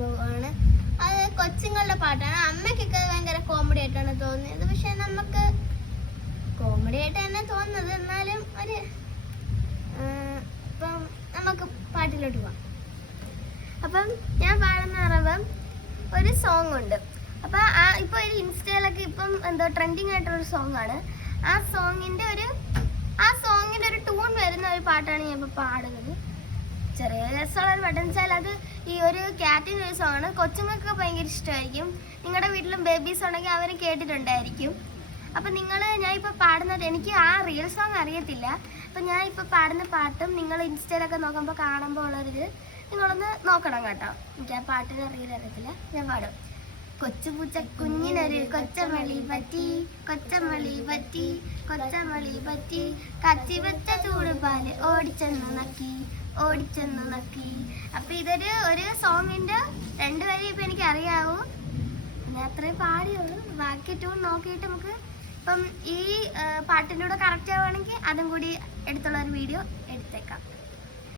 പോവുകയാണ്. അത് കൊച്ചുങ്ങളുടെ പാട്ടാണ്. അമ്മയ്ക്കൊക്കെ ഭയങ്കര കോമഡി ആയിട്ടാണ് തോന്നിയത്. പക്ഷെ നമുക്ക് കോമഡി ആയിട്ട് തന്നെ തോന്നുന്നത്. എന്നാലും ഒരു ഇപ്പം നമുക്ക് പാട്ടിലോട്ട് പോവാം. അപ്പം ഞാൻ പാടുന്ന പറയുമ്പം ഒരു സോങ് ഉണ്ട്. അപ്പം ഇപ്പോൾ ഒരു ഇൻസ്റ്റയിലൊക്കെ ഇപ്പം എന്തോ ട്രെൻഡിങ് ആയിട്ടുള്ളൊരു സോങ്ങാണ്. ആ സോങ്ങിൻ്റെ ഒരു ട്യൂൺ വരുന്ന ഒരു പാട്ടാണ് ഞാൻ ഇപ്പോൾ പാടുന്നത്. ചെറിയ രസമുള്ളൊരു പാട്ട് എന്ന് വെച്ചാൽ അത് ഈ ഒരു കാറ്റിൻ്റെ ഒരു സോങ്ങാണ്. കൊച്ചുങ്ങൾക്ക് ഭയങ്കര ഇഷ്ടമായിരിക്കും. നിങ്ങളുടെ വീട്ടിലും ബേബീസ് ഉണ്ടെങ്കിൽ അവർ കേട്ടിട്ടുണ്ടായിരിക്കും. അപ്പം ഞാനിപ്പോൾ പാടുന്നത്, എനിക്ക് ആ റിയൽ സോങ് അറിയത്തില്ല. അപ്പം ഞാനിപ്പോൾ പാടുന്ന പാട്ടും നിങ്ങൾ ഇൻസ്റ്റയിലൊക്കെ നോക്കുമ്പോൾ കാണുമ്പോൾ ഉള്ളൊരിത് നിങ്ങളൊന്ന് നോക്കണം കേട്ടോ. എനിക്ക് ആ പാട്ടിന് റിയൽ അറിയത്തില്ല. ഞാൻ പാടും. കൊച്ചുപൂച്ച കുഞ്ഞിനൊരു കൊച്ചമളി പറ്റി, കൊച്ചമളി പറ്റി, കൊച്ചമളി പറ്റി, കച്ചി വെച്ച ചൂടുപാല് ഓടിച്ചെന്ന് നക്കി, ഓടിച്ചെന്ന് നക്കി. അപ്പൊ ഒരു സോങ്ങിന്റെ 2 വരി ഇപ്പൊ എനിക്ക് അറിയാവൂ. ഞാൻ അത്രയും പാടിയുള്ളൂ. ബാക്കി ട്യൂൺ നോക്കിയിട്ട് നമുക്ക് ഇപ്പം ഈ പാട്ടിൻ്റെ കൂടെ കറക്റ്റ് ആവുകയാണെങ്കിൽ അതും കൂടി എടുത്തുള്ള ഒരു വീഡിയോ എടുത്തേക്കാം.